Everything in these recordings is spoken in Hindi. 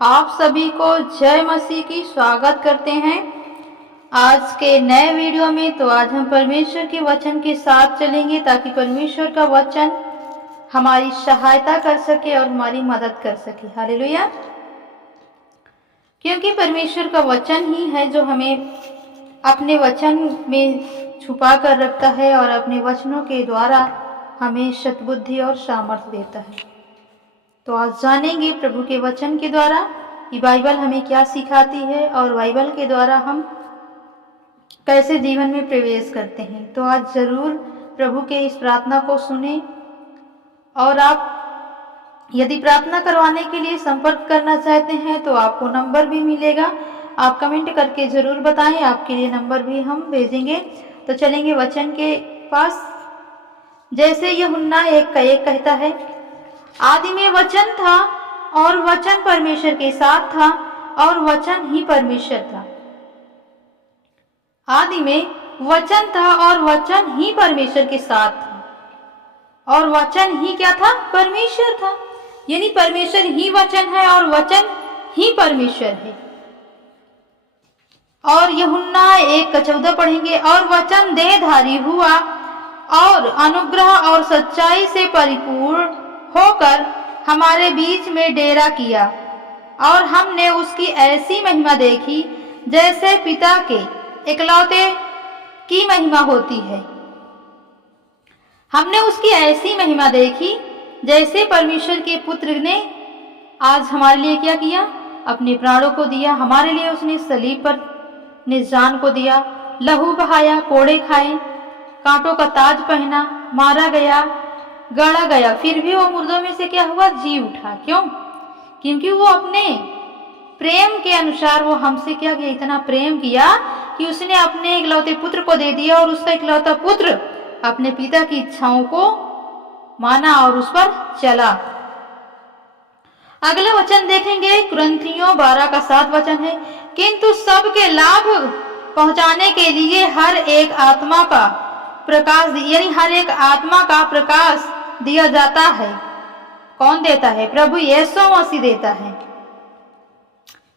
आप सभी को जय मसीह की स्वागत करते हैं आज के नए वीडियो में। तो आज हम परमेश्वर के वचन के साथ चलेंगे ताकि परमेश्वर का वचन हमारी सहायता कर सके और हमारी मदद कर सके। हालेलुया। क्योंकि परमेश्वर का वचन ही है जो हमें अपने वचन में छुपा कर रखता है और अपने वचनों के द्वारा हमें सद्बुद्धि और सामर्थ्य देता है। तो आज जानेंगे प्रभु के वचन के द्वारा कि बाइबल हमें क्या सिखाती है और बाइबल के द्वारा हम कैसे जीवन में प्रवेश करते हैं। तो आज जरूर प्रभु के इस प्रार्थना को सुने और आप यदि प्रार्थना करवाने के लिए संपर्क करना चाहते हैं तो आपको नंबर भी मिलेगा। आप कमेंट करके जरूर बताएं, आपके लिए नंबर भी हम भेजेंगे। तो चलेंगे वचन के पास। जैसे यूहन्ना 1:1 कहता है, आदि में वचन था और वचन परमेश्वर के साथ था और वचन ही परमेश्वर था। आदि में वचन था और वचन ही परमेश्वर के साथ था और वचन ही क्या था? परमेश्वर था। यानी परमेश्वर ही वचन है और वचन ही परमेश्वर है। और यूहन्ना 1:14 पढ़ेंगे, और वचन देहधारी हुआ और अनुग्रह और सच्चाई से परिपूर्ण होकर हमारे बीच में डेरा किया और हमने उसकी ऐसी महिमा देखी जैसे पिता के इकलौते की महिमा होती है। हमने उसकी ऐसी महिमा देखी जैसे परमेश्वर के पुत्र ने आज हमारे लिए क्या किया? अपने प्राणों को दिया। हमारे लिए उसने सलीब पर अपने जान को दिया, लहू बहाया, कोड़े खाए, कांटों का ताज पहना, मारा गया, गड़ा गया, फिर भी वो मुर्दों में से क्या हुआ? जी उठा। क्यों? क्योंकि वो अपने प्रेम के अनुसार वो हमसे क्या किया? इतना प्रेम किया कि उसने अपने इकलौते पुत्र को दे दिया और उसका इकलौता पुत्र अपने पिता की इच्छाओं को माना और उस पर चला। अगला वचन देखेंगे, कुरिन्थियों 12:7 वचन है, किंतु सबके लाभ पहुंचाने के लिए हर एक आत्मा का प्रकाश, यानी हर एक आत्मा का प्रकाश दिया जाता है। कौन देता है? प्रभु यीशु मसीह देता है।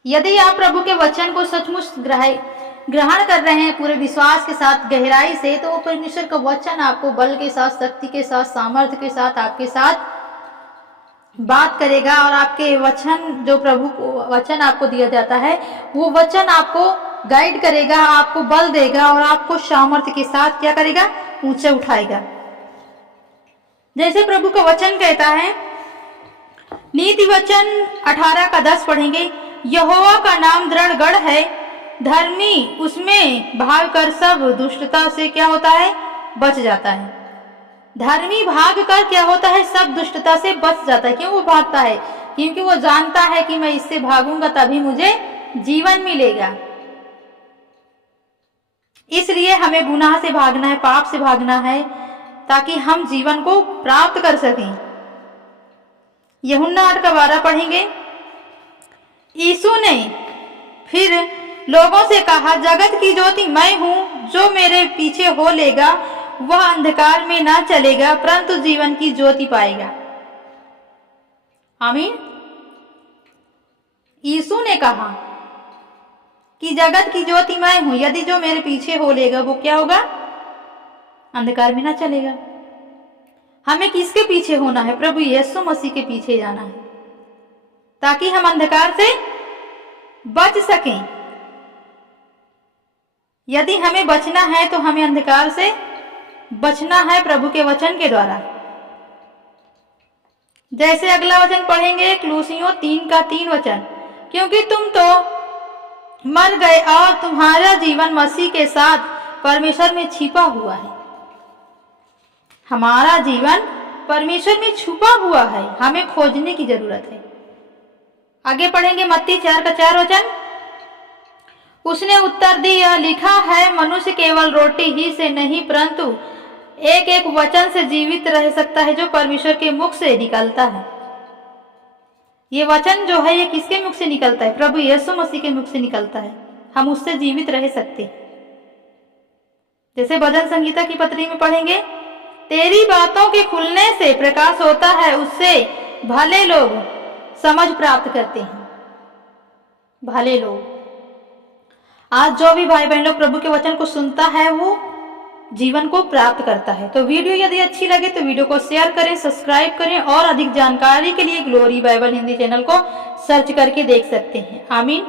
यदि आप प्रभु के वचन को सचमुच ग्रहण कर रहे हैं पूरे विश्वास के साथ, गहराई से, तो वो परमेश्वर का वचन आपको बल के साथ, शक्ति के साथ, सामर्थ्य के साथ आपके साथ बात करेगा और आपके वचन, जो प्रभु को वचन आपको दिया जाता है, वो वचन आपको गाइड करेगा, आपको बल देगा और आपको सामर्थ्य के साथ क्या करेगा? ऊंचे उठाएगा। जैसे प्रभु का वचन कहता है, नीति वचन 18:10 पढ़ेंगे, यहोवा का नाम दृढ़ गढ़ है, धर्मी उसमें भाग कर सब दुष्टता से क्या होता है? बच जाता है। धर्मी भाग कर क्या होता है? सब दुष्टता से बच जाता है। क्यों वो भागता है? क्योंकि वो जानता है कि मैं इससे भागूंगा तभी मुझे जीवन मिलेगा। इसलिए हमें गुनाह से भागना है, पाप से भागना है, ताकि हम जीवन को प्राप्त कर सकें। यूहन्ना 8:12 पढ़ेंगे, यीशु ने फिर लोगों से कहा, जगत की ज्योति मैं हूं, जो मेरे पीछे हो लेगा वह अंधकार में ना चलेगा परंतु जीवन की ज्योति पाएगा। आमीन। यीशु ने कहा कि जगत की ज्योति मैं हूं, यदि जो मेरे पीछे हो लेगा वो क्या होगा? अंधकार में ना चलेगा। हमें किसके पीछे होना है? प्रभु यीशु मसीह के पीछे जाना है, ताकि हम अंधकार से बच सकें। यदि हमें बचना है तो हमें अंधकार से बचना है प्रभु के वचन के द्वारा। जैसे अगला वचन पढ़ेंगे, कुलुस्सियों 3:3 वचन, क्योंकि तुम तो मर गए और तुम्हारा जीवन मसीह के साथ परमेश्वर में छिपा हुआ है। हमारा जीवन परमेश्वर में छुपा हुआ है, हमें खोजने की जरूरत है। आगे पढ़ेंगे मत्ती 4:4 वचन, उसने उत्तर दिया, लिखा है, मनुष्य केवल रोटी ही से नहीं परंतु एक एक वचन से जीवित रह सकता है जो परमेश्वर के मुख से निकलता है। ये वचन जो है ये किसके मुख से निकलता है? प्रभु यीशु मसीह के मुख से निकलता है। हम उससे जीवित रह सकते हैं। जैसे भजन संगीता की पत्री में पढ़ेंगे, तेरी बातों के खुलने से प्रकाश होता है, उससे भले लोग समझ प्राप्त करते हैं। भले लोग। आज जो भी भाई बहन लोग प्रभु के वचन को सुनता है वो जीवन को प्राप्त करता है। तो वीडियो यदि अच्छी लगे तो वीडियो को शेयर करें, सब्सक्राइब करें और अधिक जानकारी के लिए ग्लोरी बाइबल हिंदी चैनल को सर्च करके देख सकते हैं। आमीन।